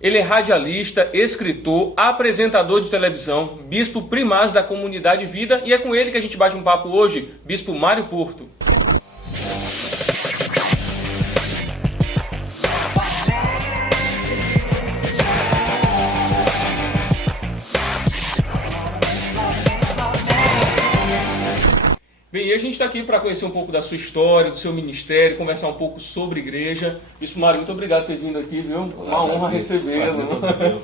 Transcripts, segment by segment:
Ele é radialista, escritor, apresentador de televisão, bispo primaz da Comunidade Vida, e é com ele que a gente bate um papo hoje, Bispo Mário Porto. Bem, e a gente está aqui para conhecer um pouco da sua história, do seu ministério, conversar um pouco sobre igreja. Bispo Mário, muito obrigado por ter vindo aqui, viu? Uma honra recebê-lo.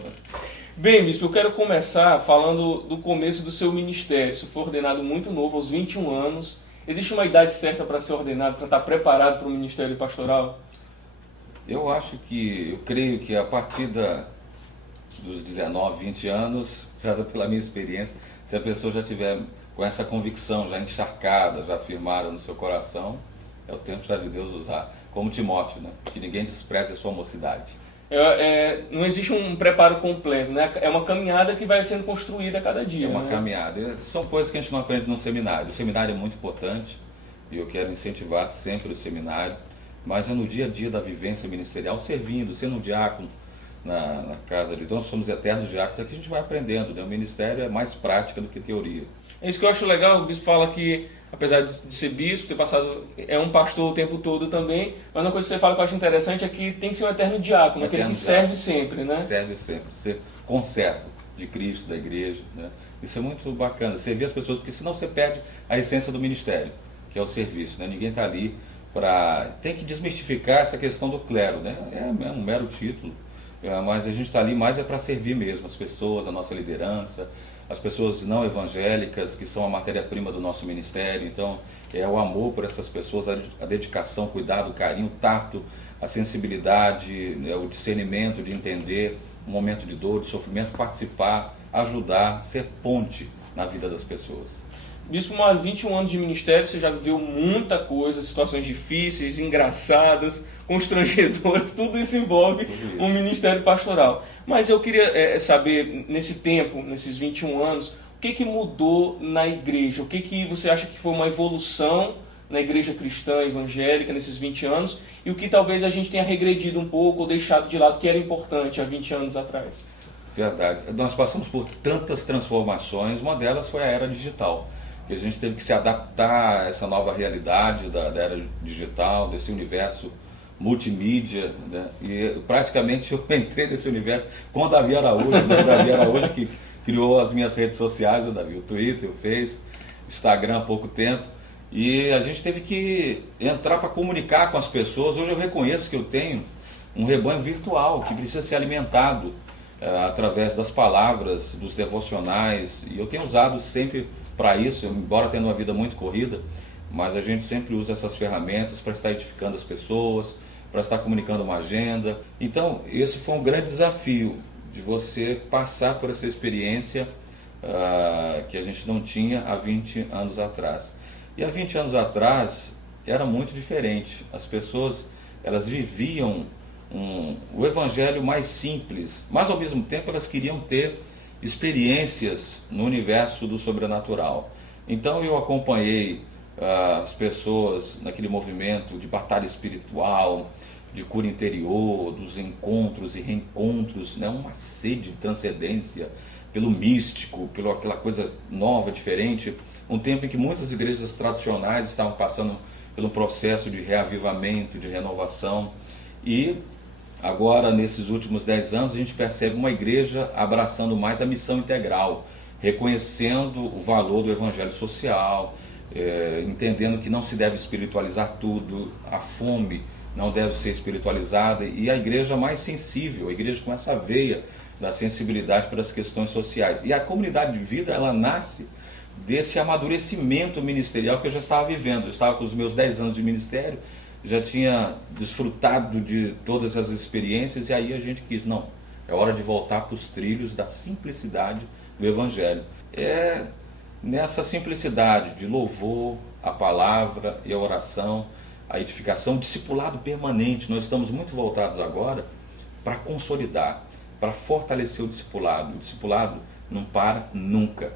Bem, Bispo, eu quero começar falando do começo do seu ministério. Você foi ordenado muito novo, aos 21 anos. Existe uma idade certa para ser ordenado, para estar preparado para o ministério pastoral? Eu creio que a partir dos 19, 20 anos, pela minha experiência, se a pessoa já tiver com essa convicção já encharcada, já firmada no seu coração, é o tempo já de Deus usar. Como Timóteo, né? Que ninguém despreze a sua mocidade. Não existe um preparo completo, né? É uma caminhada que vai sendo construída a cada dia. É uma caminhada. São coisas que a gente não aprende no seminário. O seminário é muito importante e eu quero incentivar sempre o seminário, mas é no dia a dia da vivência ministerial, servindo, sendo um diácono na casa de Deus. Nós somos eternos diáconos, é que a gente vai aprendendo, né? O ministério é mais prática do que teoria. É isso que eu acho legal. O bispo fala que, apesar de ser bispo, ter passado, é um pastor o tempo todo também, mas uma coisa que você fala que eu acho interessante é que tem que ser um eterno diácono, aquele que serve sempre, né? Serve sempre, ser conservo de Cristo, da igreja, né? Isso é muito bacana, servir as pessoas, porque senão você perde a essência do ministério, que é o serviço, né? Ninguém está ali para... Tem que desmistificar essa questão do clero, né? É um mero título, mas a gente está ali mais para servir mesmo as pessoas, a nossa liderança, as pessoas não evangélicas, que são a matéria-prima do nosso ministério. Então, é o amor por essas pessoas, a dedicação, o cuidado, o carinho, o tato, a sensibilidade, o discernimento de entender o momento de dor, de sofrimento, participar, ajudar, ser ponte na vida das pessoas. Bispo Mário, 21 anos de ministério, você já viveu muita coisa, situações difíceis, engraçadas, constrangedoras, tudo isso envolve um ministério pastoral. Mas eu queria saber, nesse tempo, nesses 21 anos, o que mudou na igreja? O que você acha que foi uma evolução na igreja cristã evangélica nesses 20 anos e o que talvez a gente tenha regredido um pouco ou deixado de lado que era importante há 20 anos atrás? Verdade. Nós passamos por tantas transformações, uma delas foi a era digital. Que a gente teve que se adaptar a essa nova realidade da era digital, desse universo multimídia, né? E praticamente eu entrei nesse universo com o Davi Araújo, né? O Davi Araújo que criou as minhas redes sociais, né, Davi? O Twitter, o Face, Instagram há pouco tempo, e a gente teve que entrar para comunicar com as pessoas. Hoje eu reconheço que eu tenho um rebanho virtual que precisa ser alimentado através das palavras, dos devocionais, e eu tenho usado sempre para isso, embora tendo uma vida muito corrida, mas a gente sempre usa essas ferramentas para estar edificando as pessoas, para estar comunicando uma agenda. Então, esse foi um grande desafio, de você passar por essa experiência que a gente não tinha há 20 anos atrás. E há 20 anos atrás era muito diferente. As pessoas, elas viviam o evangelho mais simples, mas ao mesmo tempo elas queriam ter experiências no universo do sobrenatural. Então eu acompanhei as pessoas naquele movimento de batalha espiritual, de cura interior, dos encontros e reencontros, né? Uma sede de transcendência pelo místico, pela aquela coisa nova, diferente. Um tempo em que muitas igrejas tradicionais estavam passando pelo processo de reavivamento, de renovação. E agora, nesses últimos 10 anos, a gente percebe uma igreja abraçando mais a missão integral, reconhecendo o valor do evangelho social, entendendo que não se deve espiritualizar tudo, a fome não deve ser espiritualizada, e a igreja mais sensível, a igreja com essa veia da sensibilidade para as questões sociais. E a comunidade de vida, ela nasce desse amadurecimento ministerial que eu já estava vivendo. Eu estava com os meus 10 anos de ministério, já tinha desfrutado de todas as experiências, e aí a gente quis, não, é hora de voltar para os trilhos da simplicidade do Evangelho. É nessa simplicidade de louvor, a palavra e a oração, a edificação, o discipulado permanente. Nós estamos muito voltados agora para consolidar, para fortalecer o discipulado. O discipulado não para nunca.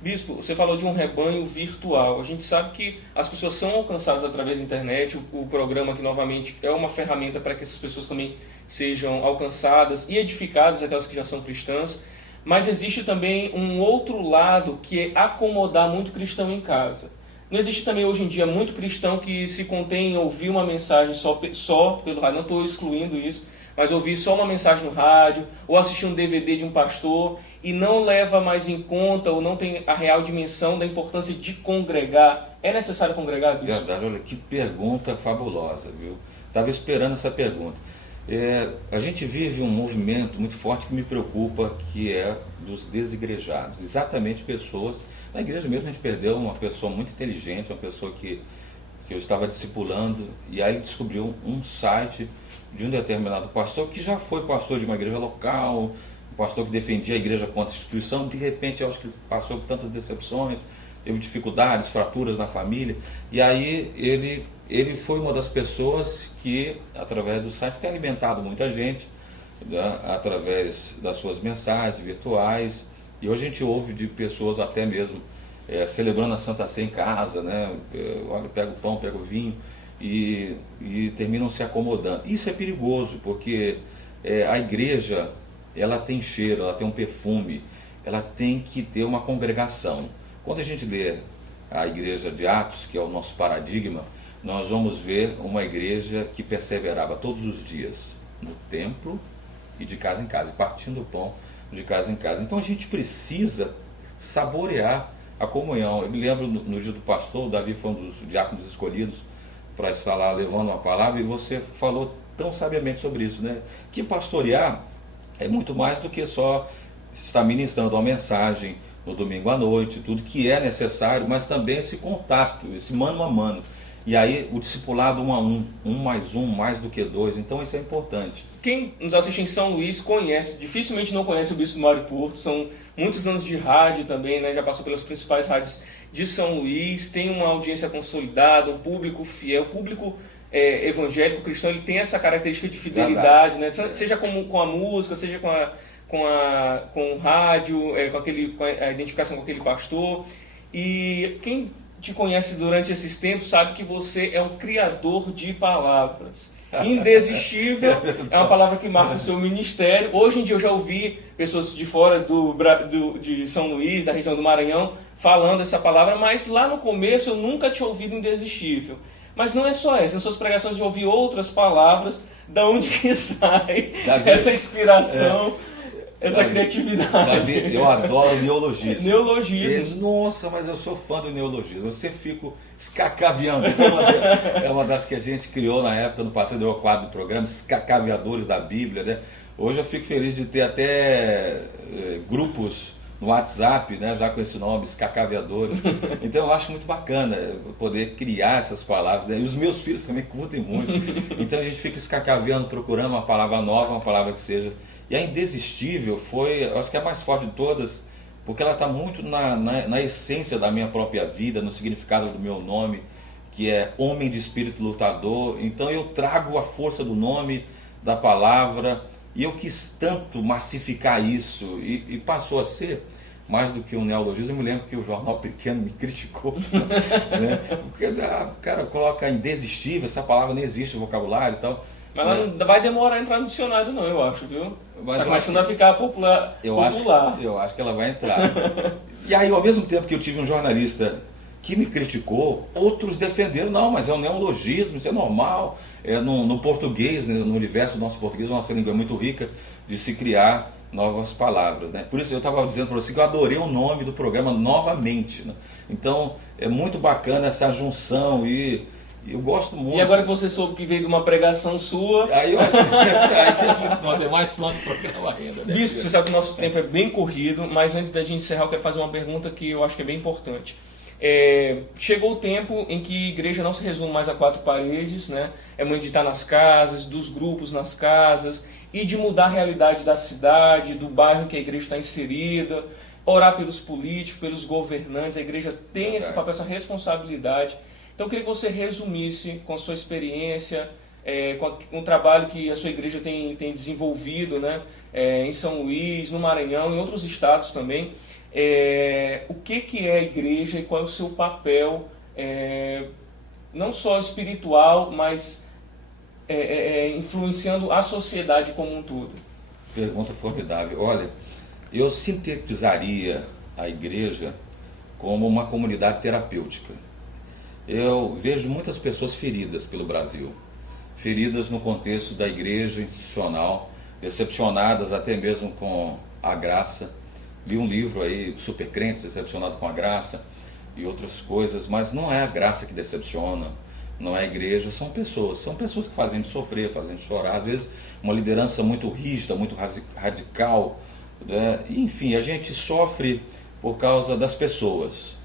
Bispo, você falou de um rebanho virtual. A gente sabe que as pessoas são alcançadas através da internet. O programa aqui, novamente, é uma ferramenta para que essas pessoas também sejam alcançadas e edificadas, aquelas que já são cristãs. Mas existe também um outro lado, que é acomodar muito cristão em casa. Não existe também hoje em dia muito cristão que se contém em ouvir uma mensagem só pelo rádio. Não estou excluindo isso, mas ouvir só uma mensagem no rádio, ou assistir um DVD de um pastor, e não leva mais em conta, ou não tem a real dimensão da importância de congregar. É necessário congregar, bispo? Verdade, olha, que pergunta fabulosa, viu? Estava esperando essa pergunta. A gente vive um movimento muito forte que me preocupa, que é dos desigrejados. Exatamente pessoas... Na igreja mesmo a gente perdeu uma pessoa muito inteligente, uma pessoa que eu estava discipulando, e aí descobriu um site de um determinado pastor que já foi pastor de uma igreja local, um pastor que defendia a igreja contra a instituição. De repente eu acho que passou por tantas decepções, teve dificuldades, fraturas na família, e aí ele foi uma das pessoas que, através do site, tem alimentado muita gente, né, através das suas mensagens virtuais. E hoje a gente ouve de pessoas até mesmo celebrando a Santa Ceia em casa, né? Olha, pega o pão, pega o vinho e terminam se acomodando. Isso é perigoso, porque a igreja, ela tem cheiro, ela tem um perfume, ela tem que ter uma congregação. Quando a gente lê a igreja de Atos, que é o nosso paradigma, nós vamos ver uma igreja que perseverava todos os dias no templo e de casa em casa, partindo o pão de casa em casa. Então a gente precisa saborear a comunhão. Eu me lembro no dia do pastor, o Davi foi um dos diáconos escolhidos para estar lá levando uma palavra, e você falou tão sabiamente sobre isso, né? Que pastorear é muito mais do que só estar ministrando uma mensagem no domingo à noite, tudo que é necessário, mas também esse contato, esse mano a mano. E aí o discipulado 1 a 1, 1 mais do que 2, então isso é importante. Quem nos assiste em São Luís conhece, dificilmente não conhece o Bispo Mário Porto, são muitos anos de rádio também, né? Já passou pelas principais rádios de São Luís, tem uma audiência consolidada, um público fiel, público evangélico, cristão, ele tem essa característica de fidelidade, né? Seja com a música, seja com o rádio, com a identificação com aquele pastor. E quem te conhece durante esses tempos sabe que você é um criador de palavras. Indesistível é uma palavra que marca o seu ministério. Hoje em dia eu já ouvi pessoas de fora de São Luís, da região do Maranhão, falando essa palavra, mas lá no começo eu nunca tinha ouvido indesistível. Mas não é só essa, nas suas pregações eu ouvi outras palavras, da onde que sai essa inspiração. Essa criatividade. Davi, eu adoro neologismo. Neologismo. Nossa, mas eu sou fã do neologismo. Eu sempre fico escacaviando. É uma das que a gente criou na época, no passado, deu o quadro do programa, Escacaviadores da Bíblia, né? Hoje eu fico feliz de ter até grupos no WhatsApp, né, já com esse nome, Escacaviadores. Então eu acho muito bacana poder criar essas palavras, né? E os meus filhos também curtem muito. Então a gente fica escacaviando, procurando uma palavra nova, uma palavra que seja... E a indesistível foi, eu acho que é a mais forte de todas, porque ela está muito na essência da minha própria vida, no significado do meu nome, que é homem de espírito lutador. Então eu trago a força do nome, da palavra, e eu quis tanto massificar isso, e passou a ser mais do que um neologismo. Eu me lembro que o Jornal Pequeno me criticou, né? Porque o cara coloca indesistível, essa palavra nem existe no vocabulário e tal. Mas ela não vai demorar a entrar no dicionário não, eu acho, viu? Mas tá começando a ficar popular. Eu acho que ela vai entrar. E aí, ao mesmo tempo que eu tive um jornalista que me criticou, outros defenderam, não, mas é um neologismo, isso é normal. No português, né, no universo do nosso português, a nossa língua é muito rica de se criar novas palavras, né? Por isso eu estava dizendo para você que eu adorei o nome do programa novamente, né? Então, é muito bacana essa junção e... Eu gosto muito. E agora que você soube que veio de uma pregação sua... Aí nós é mais fã do programa ainda. Né? Bispo, você sabe que o nosso tempo é bem corrido, mas antes da gente encerrar eu quero fazer uma pergunta que eu acho que é bem importante. Chegou o tempo em que a igreja não se resume mais a 4 paredes, né? É muito de estar nas casas, dos grupos nas casas, e de mudar a realidade da cidade, do bairro que a igreja está inserida, orar pelos políticos, pelos governantes. A igreja tem esse papel, essa responsabilidade. Então eu queria que você resumisse com a sua experiência, com o trabalho que a sua igreja tem desenvolvido, né? Em São Luís, no Maranhão, em outros estados também. O que é a igreja e qual é o seu papel, não só espiritual, mas influenciando a sociedade como um todo? Pergunta formidável. Olha, eu sintetizaria a igreja como uma comunidade terapêutica. Eu vejo muitas pessoas feridas pelo Brasil, feridas no contexto da igreja institucional, decepcionadas até mesmo com a graça. Li um livro aí, Super Crentes, decepcionado com a graça e outras coisas, mas não é a graça que decepciona, não é a igreja, são pessoas que fazem de sofrer, fazem de chorar, às vezes uma liderança muito rígida, muito radical, né? Enfim, a gente sofre por causa das pessoas.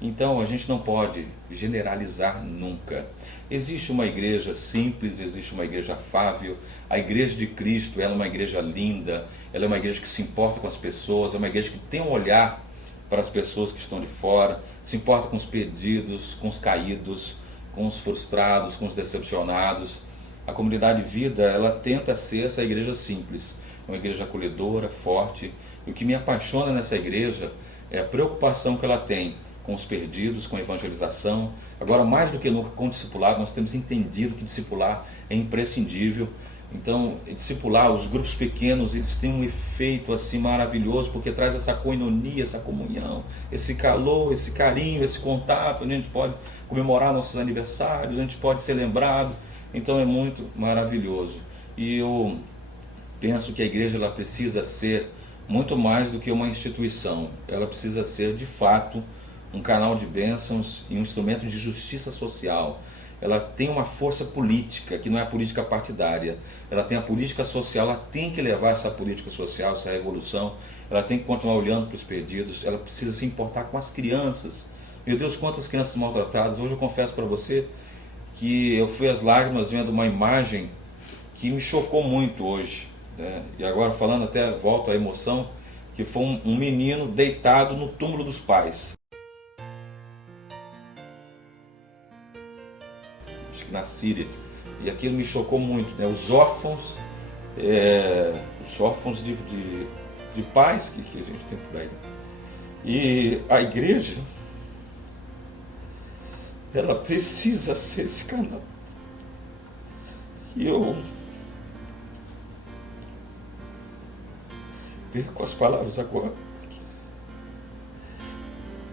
Então a gente não pode generalizar nunca. Existe uma igreja simples, existe uma igreja afável. A igreja de Cristo, ela é uma igreja linda, ela é uma igreja que se importa com as pessoas, é uma igreja que tem um olhar para as pessoas que estão de fora, se importa com os perdidos, com os caídos, com os frustrados, com os decepcionados. A comunidade Vida, ela tenta ser essa igreja simples, uma igreja acolhedora, forte. E o que me apaixona nessa igreja é a preocupação que ela tem com os perdidos, com a evangelização. Agora, mais do que nunca, com o discipulado, nós temos entendido que discipular é imprescindível. Então, discipular, os grupos pequenos, eles têm um efeito assim maravilhoso, porque traz essa koinonia, essa comunhão, esse calor, esse carinho, esse contato. A gente pode comemorar nossos aniversários, a gente pode ser lembrado. Então, é muito maravilhoso. E eu penso que a igreja, ela precisa ser muito mais do que uma instituição. Ela precisa ser, de fato, um canal de bênçãos e um instrumento de justiça social. Ela tem uma força política, que não é a política partidária. Ela tem a política social, ela tem que levar essa política social, essa revolução. Ela tem que continuar olhando para os perdidos, ela precisa se importar com as crianças. Meu Deus, quantas crianças maltratadas. Hoje eu confesso para você que eu fui às lágrimas vendo uma imagem que me chocou muito hoje, né? E agora falando até, volto à emoção, que foi um menino deitado no túmulo dos pais. Na Síria, e aquilo me chocou muito, né? Os órfãos de pais que a gente tem por aí. E a igreja, ela precisa ser esse canal. E eu perco as palavras agora,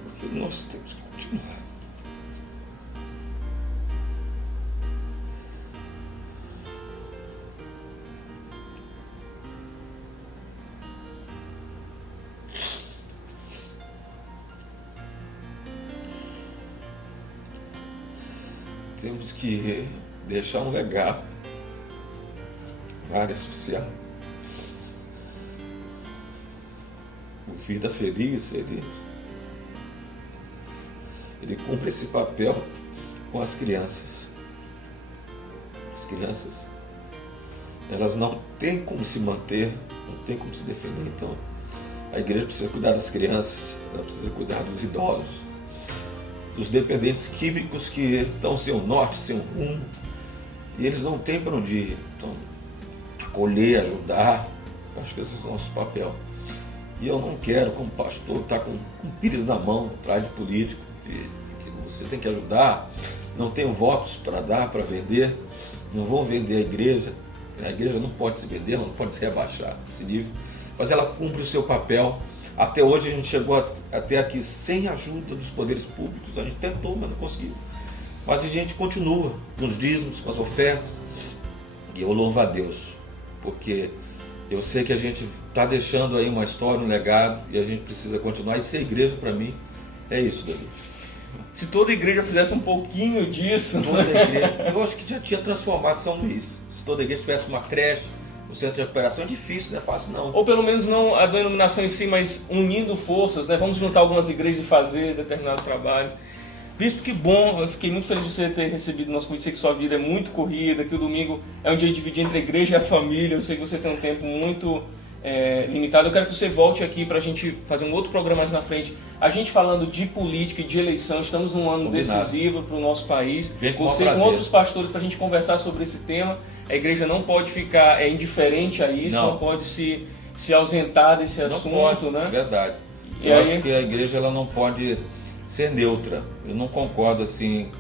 porque nós temos que continuar. Temos que deixar um legado na área social. O Vida Feliz, ele cumpre esse papel com as crianças. As crianças, elas não têm como se manter, não têm como se defender. Então, a igreja precisa cuidar das crianças, ela precisa cuidar dos idosos, dos dependentes químicos que estão sem o norte, sem o rumo, e eles não têm para onde ir. Então, acolher, ajudar, acho que esse é o nosso papel. E eu não quero, como pastor, estar com pires na mão, atrás de político, que você tem que ajudar, não tenho votos para dar, para vender, não vou vender a igreja não pode se vender, não pode se rebaixar esse nível, mas ela cumpre o seu papel. Até hoje a gente chegou até aqui sem ajuda dos poderes públicos, a gente tentou, mas não conseguiu. Mas a gente continua nos dízimos, com as ofertas, e eu louvo a Deus, porque eu sei que a gente está deixando aí uma história, um legado, e a gente precisa continuar. E ser igreja, para mim, é isso, Davi. Se toda igreja fizesse um pouquinho disso... Eu acho que já tinha transformado São Luís. Se toda igreja tivesse uma creche, o centro de recuperação, é difícil, não é fácil não. Ou pelo menos não a denominação em si, mas unindo forças, né? Vamos juntar algumas igrejas e fazer determinado trabalho. Bispo, que bom, eu fiquei muito feliz de você ter recebido o nosso convite. Sei que sua vida é muito corrida, que o domingo é um dia dividido entre a igreja e a família. Eu sei que você tem um tempo muito limitado. Eu quero que você volte aqui para a gente fazer um outro programa mais na frente. A gente falando de política e de eleição, estamos num ano decisivo para o nosso país. Você com outros pastores para a gente conversar sobre esse tema. A igreja não pode ficar indiferente a isso, não pode se ausentar desse assunto, né? É verdade. Eu acho que a igreja ela não pode ser neutra. Eu não concordo assim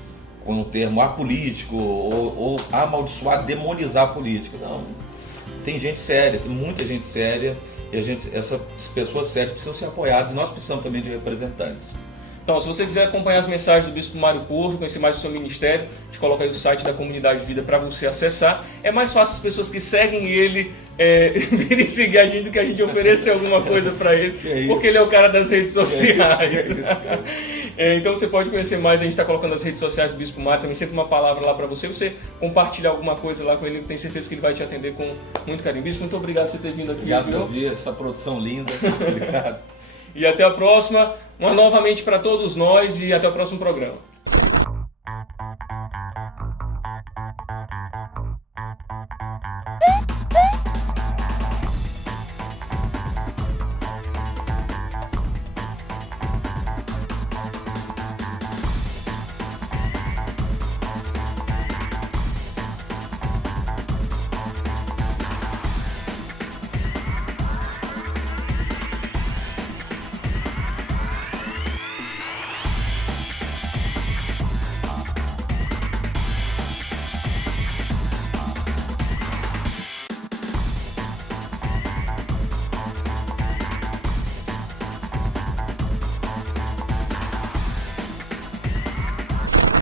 com um termo apolítico ou amaldiçoar, demonizar a política. Não, tem gente séria, tem muita gente séria, e essas pessoas sérias precisam ser apoiadas, e nós precisamos também de representantes. Então, se você quiser acompanhar as mensagens do Bispo Mário Porto, conhecer mais do seu ministério, a gente coloca aí o site da Comunidade de Vida para você acessar. É mais fácil as pessoas que seguem ele virem seguir a gente do que a gente oferecer alguma coisa para ele, porque ele é o cara das redes sociais. Então você pode conhecer mais, a gente está colocando as redes sociais do Bispo Mário, também sempre uma palavra lá para você, você compartilhar alguma coisa lá com ele, que tenho certeza que ele vai te atender com muito carinho. Bispo, muito obrigado por você ter vindo aqui. Obrigado por ouvir essa produção linda. Obrigado. E até a próxima, uma novamente para todos nós, e até o próximo programa.